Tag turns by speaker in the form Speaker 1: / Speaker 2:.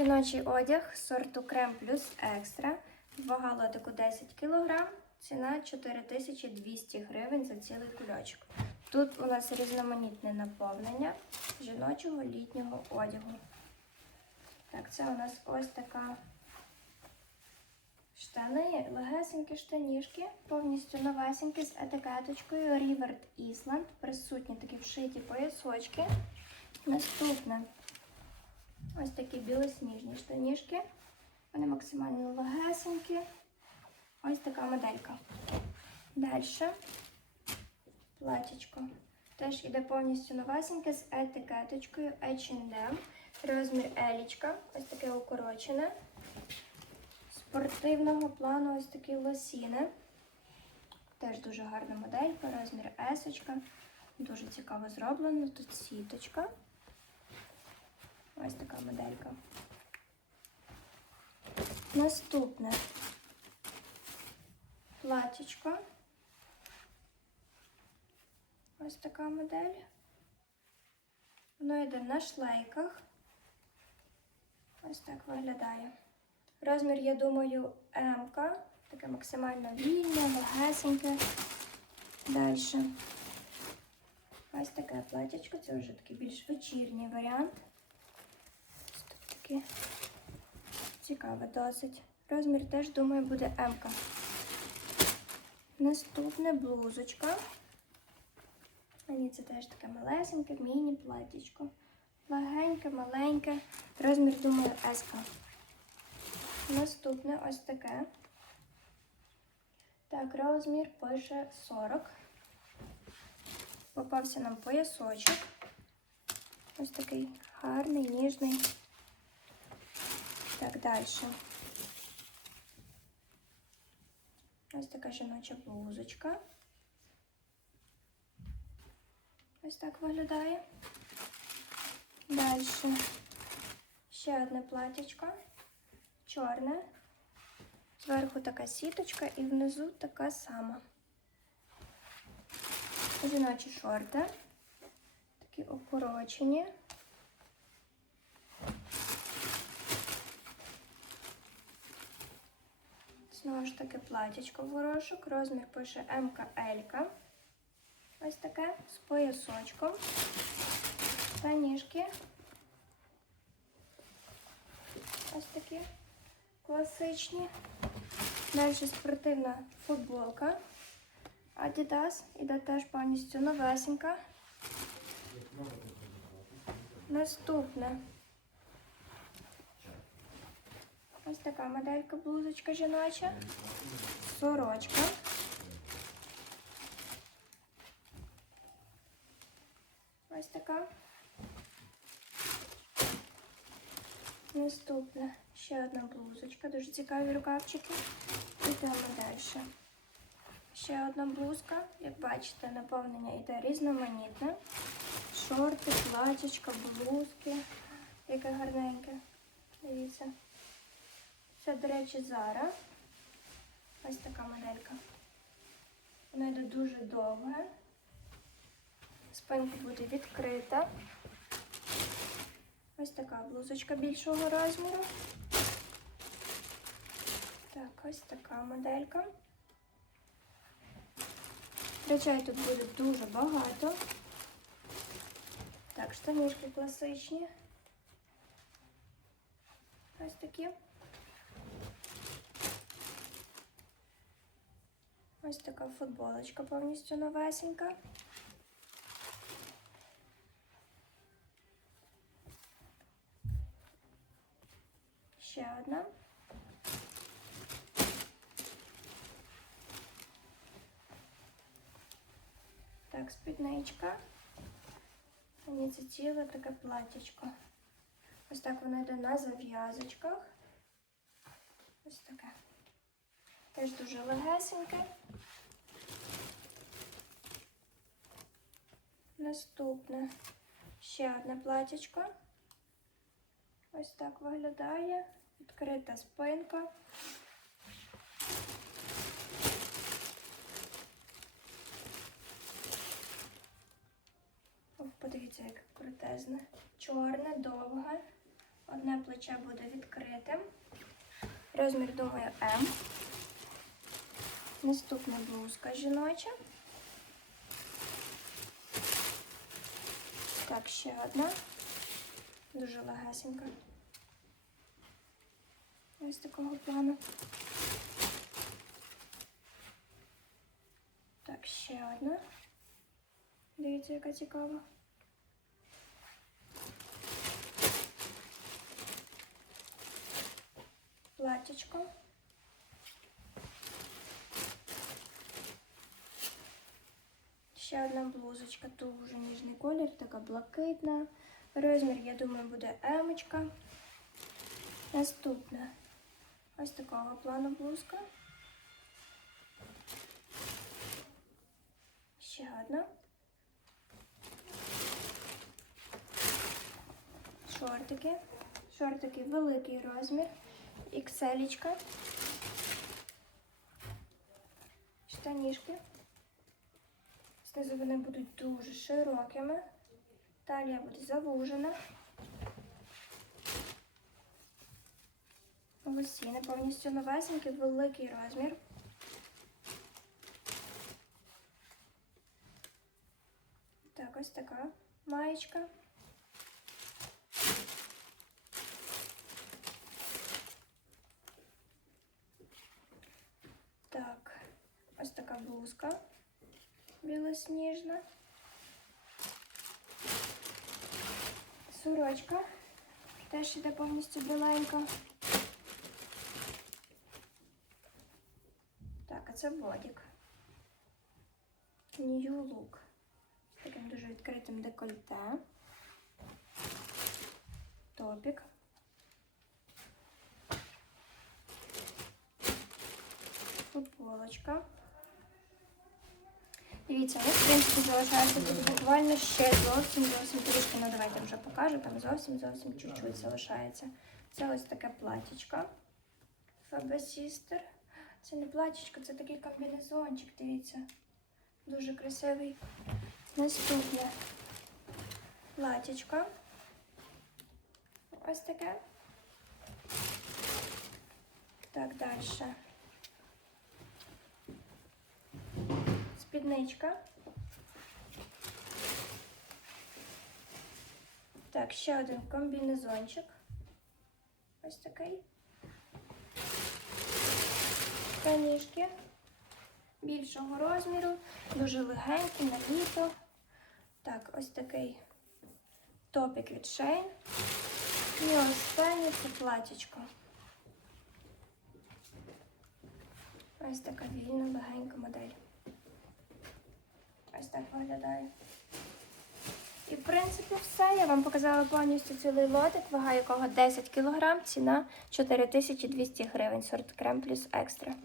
Speaker 1: Жіночий одяг сорту Крем Плюс Екстра. Вага лотику 10 кг, ціна 4200 гривень за цілий кульочок. Тут у нас різноманітне наповнення жіночого літнього одягу. Так, це у нас ось така штани, легесенькі штанішки, повністю новесенькі з етикеточкою Rivert Island. Присутні такі вшиті поясочки. Наступне ось такі білосніжні штанішки. Вони максимально легесенькі. Ось така моделька. Далі платічко. Теж іде повністю новесеньке з етикеточкою H&M. Розмір елічка. Ось таке укорочене. Спортивного плану ось такі лосіни. Теж дуже гарна моделька, розмір S. Дуже цікаво зроблено. Тут сіточка. Ось така моделька. Наступне платічко. Ось така модель. Воно йде на шлейках. Ось так виглядає. Розмір, я думаю, М-ка. Таке максимально вільне, легесеньке. Далі. Ось таке платячко. Це вже такий більш вечірній варіант. Тут цікаве досить. Розмір теж, думаю, буде М-ка. Наступне блузочка. Мені це теж таке малесеньке, міні-платічко. Легеньке, маленьке. Розмір, думаю, S. Наступне ось таке. Так, розмір пише 40. Попався нам поясочок. Ось такий гарний, ніжний. Так, далі. Ось така жіноча блузочка. Ось так виглядає. Далі. Ще одне платячко. Чорне. Зверху така сіточка і внизу така сама. Жіночі шорти. Такі укорочені. Знову ж таки платячко ворошок. Розмір пише МКЛ. Ось таке з поясочком. Штанішки. Ось такі класичні. Далі спортивна футболка. Adidas. Іде теж повністю новесенька. Наступне. Ось така моделька блузочка жіноча. Сорочка. Ось така. Наступна ще одна блузочка. Дуже цікаві рукавчики. Йдемо далі. Ще одна блузка. Як бачите, наповнення йде різноманітне. Шорти, платічка, блузки. Яке гарненьке. Дивіться. Це, до речі, Зара. Ось така моделька. Вона йде дуже довге. Спинка буде відкрита. Ось така блузочка більшого розміру. Так, ось така моделька. Речей тут буде дуже багато. Так, штанішки класичні. Ось такі. Ось така футболочка повністю новесенька. Ще одна. Так, спідничка. Мені це ціле таке платічко. Ось так воно йде на зав'язочках. Ось таке. Теж дуже легесеньке. Наступне ще одне платічко. Ось так виглядає. Відкрита спинка. О, подивіться, яке крутезне. Чорне, довге. Одне плече буде відкритим. Розмір, думаю, М. Наступна блузка жіноча. Так, ще одна. Дуже легесенька. Ось такого плану. Так, ще одна. Дивіться, яка цікава. Платічко. Ще одна блузочка, дуже ніжний колір, така блакитна. Розмір, я думаю, буде емочка. Наступна. Ось такого плану блузка. Ще одна. Шортики. Шортики великий розмір. Ікселічка. Штанішки. Знизу вони будуть дуже широкими. Талія буде завужена. Лосіни повністю новесенький, великий розмір. Так, ось така маєчка. Так, ось така блузка білосніжна. Сорочка. Теж іде повністю біленька. Так, а це бодік. New Look. З таким дуже відкритим декольте. Топік. Футболочка. Дивіться, у в принципі, залишається тут буквально ще зовсім зовсім трішки. Ну, давайте вже покажу. Там зовсім зовсім чуть-чуть залишається. Це ось таке платічко. Sister. Це не платічко, це такий комбінезончик, дивіться. Дуже красивий. Наступне платічко. Ось таке. Так, далі. Спідничка. Так, ще один комбінезончик. Ось такий. Штанішки більшого розміру, дуже легенький на літо. Так, ось такий топік від Shein. І останнє це платічко. Ось така вільна, легенька модель. Так виглядає. І, в принципі, все. Я вам показала повністю цілий лотик, вага якого 10 кг, ціна 4200 гривень, сорт крем плюс екстра.